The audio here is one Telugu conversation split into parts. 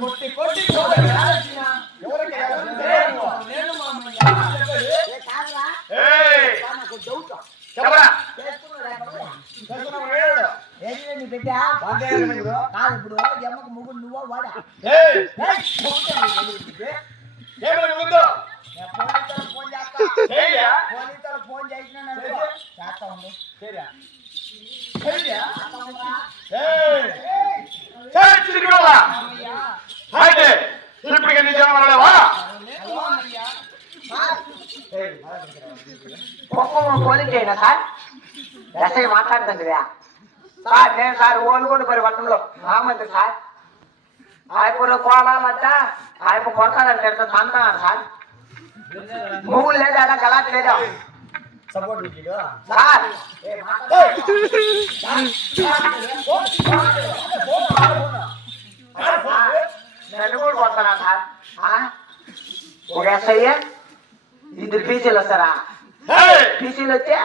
కొట్టి కొట్టి బిడ్డ కాదు ఇప్పుడు ఎమ్మకు ముగ్గురు నువ్వో వాడా ఫోన్ చేస్తా ఫోన్ చేసిన చేస్తా ఉండు ఫోన్ చేయనా సార్ ఎస్ఐ మాట్లాడుతుంది సార్ నేను సార్ ఓలుగొండ పరివర్తనలో మహామంత్రి సార్ ఆయనకు కోలాలంట ఆయన కొడతానంటే అంటున్నాను సార్ మూడు లేదా అలా గలాట్ లేదా సపోర్ట్ సార్ నన్ను కూడా కొడతానా సార్ ఒక ఎస్ఐ ఇద్దరు పీసీలు వస్తారా పీసీలు వచ్చే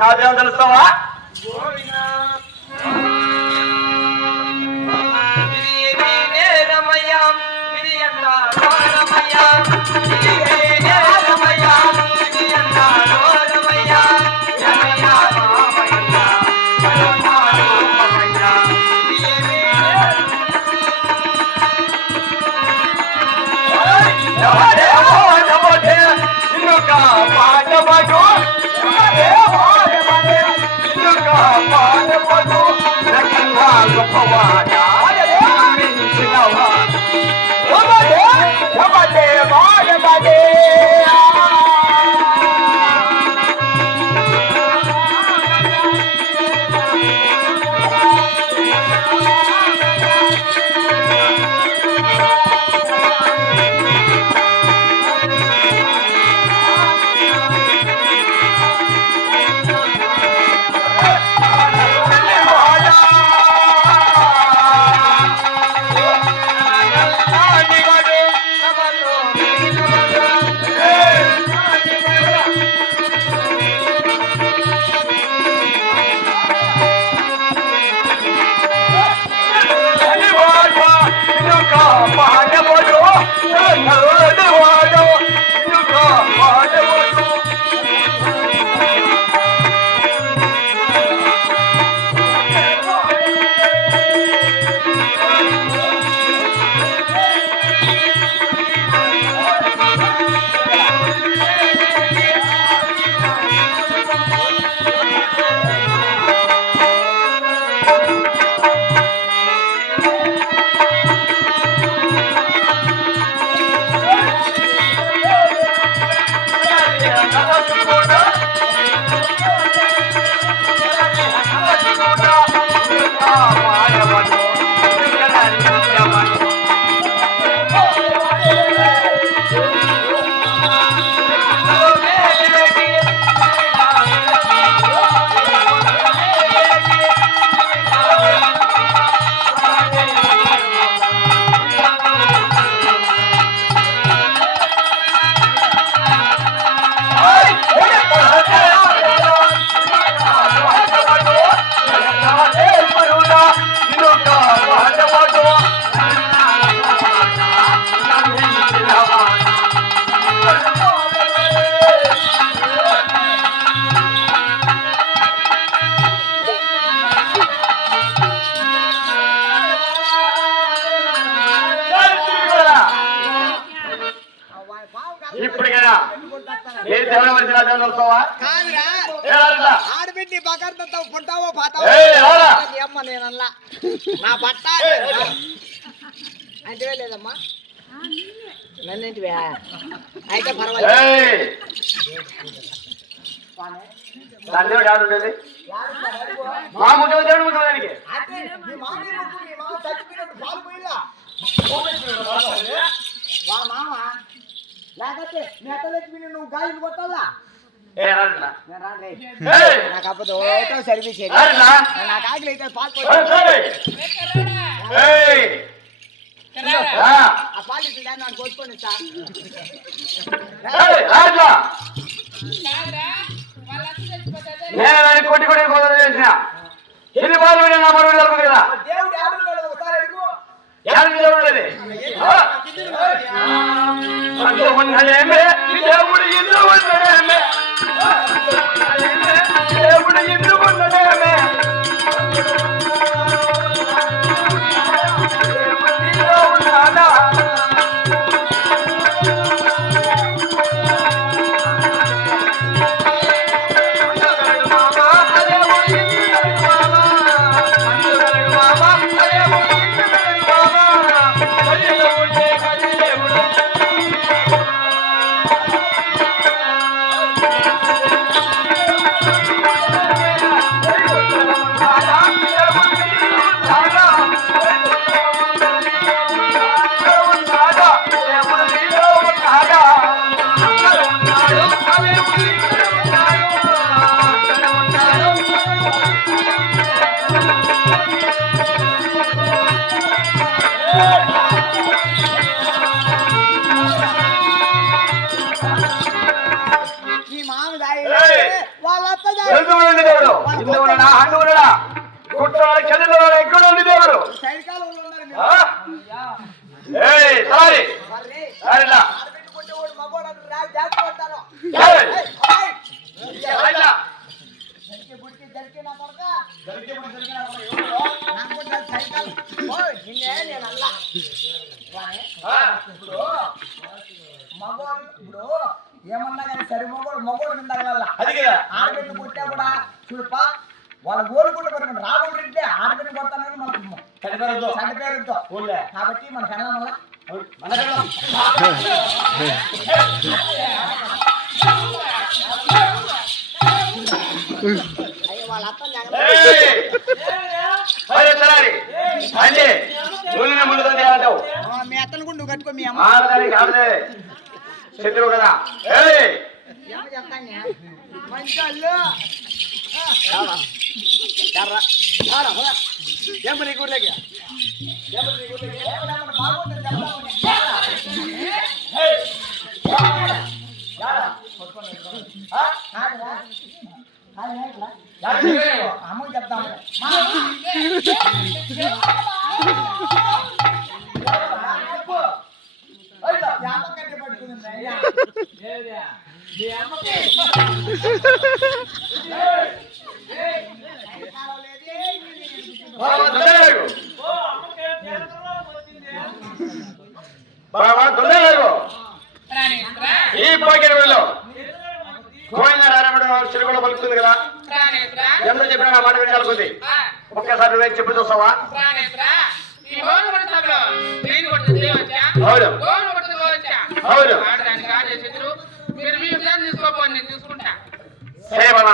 నాదేం తెలుస్తావా ఏ తెల్లవరిసిన వస్తావా కాదురా ఏ రాజులా? ఆడబిడ్డి బకర్తో పుట్టావో ఏయ్, పాతావో రారా. అమ్మ నేనల్లా నా బట్ట అంటే లేదమ్మా నన్నేంటివే అయితే పర్వాలేదు ఏయ్, తండ్రి డాడు ఉండేది మా ముఖ్యం దేవుడు ముఖ్యడానికి అంటే మీ మామ చచ్చిపోయినప్పుడు పాలు పోయిలా వా మామ లేకపోతే మీ అత్త చచ్చిపోయిన నువ్వు గాజులు కొట్టాలా ఏ రాజులా? నేను రాను రే. ఏయ్, నాకు అప్పుడు ఒకటో సర్వీస్ రాజులా? నాకు ఆకలి అయితే పాలు ఏయ్, పోయి ఏయ్, రా. ఆ పాలు ఇచ్చి దాన్ని నాకు కొట్టుకొని సార్ ఏయ్, రాజులా? నేను దాన్ని కొట్టి కొట్టి కోదలు చేసిన ఎన్ని బాధలు పడినా నా మరుగు జరుగుతుంది కదా దేవుడు ఆడున్నాడు ఒకసారి అడుగు ఎవరికి దేవుడు లేదు అంత ఉన్నదేమే ఈ దేవుడు ఇల్లు ఉన్నదేమే దేవుడు ఇల్లు ఉన్నదేమే దేవుడిలో ఉన్నాడా? అందగాడు మామ, అదేవుడి ఇల్లు మామ. అందగాడు మామ, అదేవుడి ఇల్లు మామ. కదిలో ఉంటే కదిలేవుడు. మీ మామ దాయి ఏయ్! వాళ్ళ అత్త దాయి దేవుడు ఇందు ఉన్నాడా హండు ఉన్నాడా కుట్రాడు చదివాడు ఎక్కడ ఉంది దేవుడు సైడ్ కాలంలో ఉన్నారు మీరు. ఆ? ఏయ్ సారీ మర్రి, సారీలా ఆడబిడ్డ కొట్టేవాడు మగవాడు అంటారు, రాజు జాగ్రత్త పడతారు. ఏయ్! ఏయ్, సారీలా జరికే బుడికి జరికే నా కొడుకా. నాకు కూడా సైడ్ కాలం. ఓయ్, నిన్నే నేను అల్లా. వాడే, ఆ? ఇప్పుడు మగవాడు ఇప్పుడు ఏమన్నా కానీ సరి మగవాడు మీద తగలల్లా. అది కదా ఆడబిడ్డ కొట్టా కూడా చూడపా వాళ్ళ ఓలుకుంటే మరి రాబోడు ఇంటే ఆడబిడ్డ కొడతానని మనకు చనిపోరద్దు చెడ్డ పేరుతో ఊళ్ళే కాబట్టి మన కన్నా వల్ల మనకెళ్ళం అయ్యో వాళ్ళ అత్త ఏయ్! అరే సరారి అంటే ఊళ్ళో ముందుతో అంటావు మీ అత్తను కూడా నువ్వు కట్టుకో మీ అమ్మ ఆడదానికి ఆడదే శత్రువు కదా ఏయ్! ఏమో చెప్తాను మంచి వాళ్ళు ఏం నీ ఊర్లోకి బాగుంటుంది అమ్మ చెప్తాము కట్టి పట్టుకుంది ఈ పాకెట్ వీళ్ళు పోయిన చిరుగొండ పలుకుతుంది కదా ఎంత చెప్పినా నా మాట వినాలనుకుంది ఒక్కసారి నువ్వే చెప్పి చూస్తావా అవును అవును తీసుకోపోండి నేను చూసుకుంటా సేవన